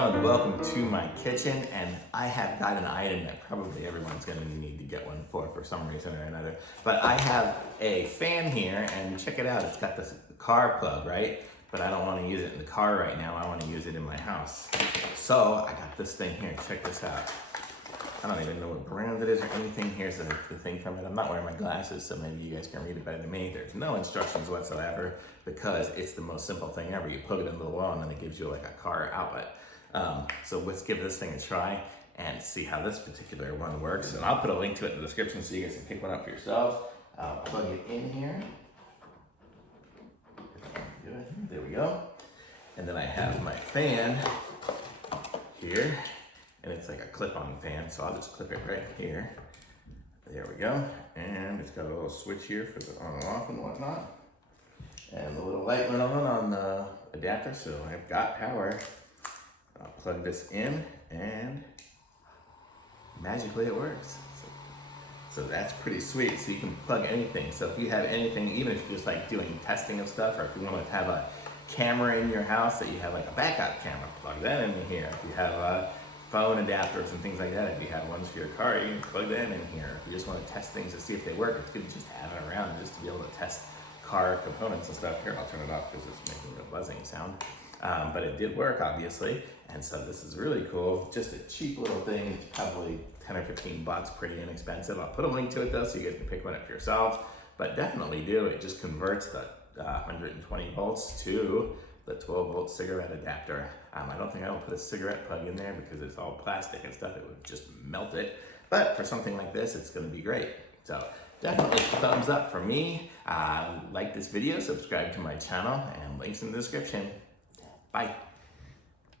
gentlemen, welcome to my kitchen, and I have got an item that probably everyone's going to need to get one for some reason or another. But I have a fan here, and check it out, it's got this car plug, right? But I don't want to use it in the car right now, I want to use it in my house. So I got this thing here, check this out. I don't even know what brand it is or anything. Here's the thing from it. I'm not wearing my glasses, so maybe you guys can read it better than me. There's no instructions whatsoever because it's the most simple thing ever. You plug it into the wall and then it gives you like a car outlet. So let's give this thing a try and see how this particular one works. And I'll put a link to it in the description so you guys can pick one up for yourselves. I'll plug it in here. There we go. And then I have my fan here. And it's like a clip-on fan, so I'll just clip it right here. There we go. And it's got a little switch here for the on and off and whatnot. And the little light went on the adapter, so I've got power. I'll plug this in and magically it works. So that's pretty sweet. So you can plug anything. So if you have anything, even if you're just like doing testing of stuff, or if you want to have a camera in your house that you have like a backup camera, plug that in here. If you have phone adapters and things like that, if you have ones for your car, you can plug that in here. If you just want to test things to see if they work, it's good to just have it around just to be able to test car components and stuff. Here, I'll turn it off because it's making a buzzing sound. But it did work, obviously, and so this is really cool. Just a cheap little thing. It's probably 10 or 15 bucks, pretty inexpensive. I'll put a link to it though so you guys can pick one up for yourselves, but definitely do. It just converts the 120 volts to the 12 volt cigarette adapter. I don't think I will put a cigarette plug in there because it's all plastic and stuff. It would just melt it. But for something like this, it's gonna be great. So definitely thumbs up for me. Like this video, subscribe to my channel, and links in the description. Bye.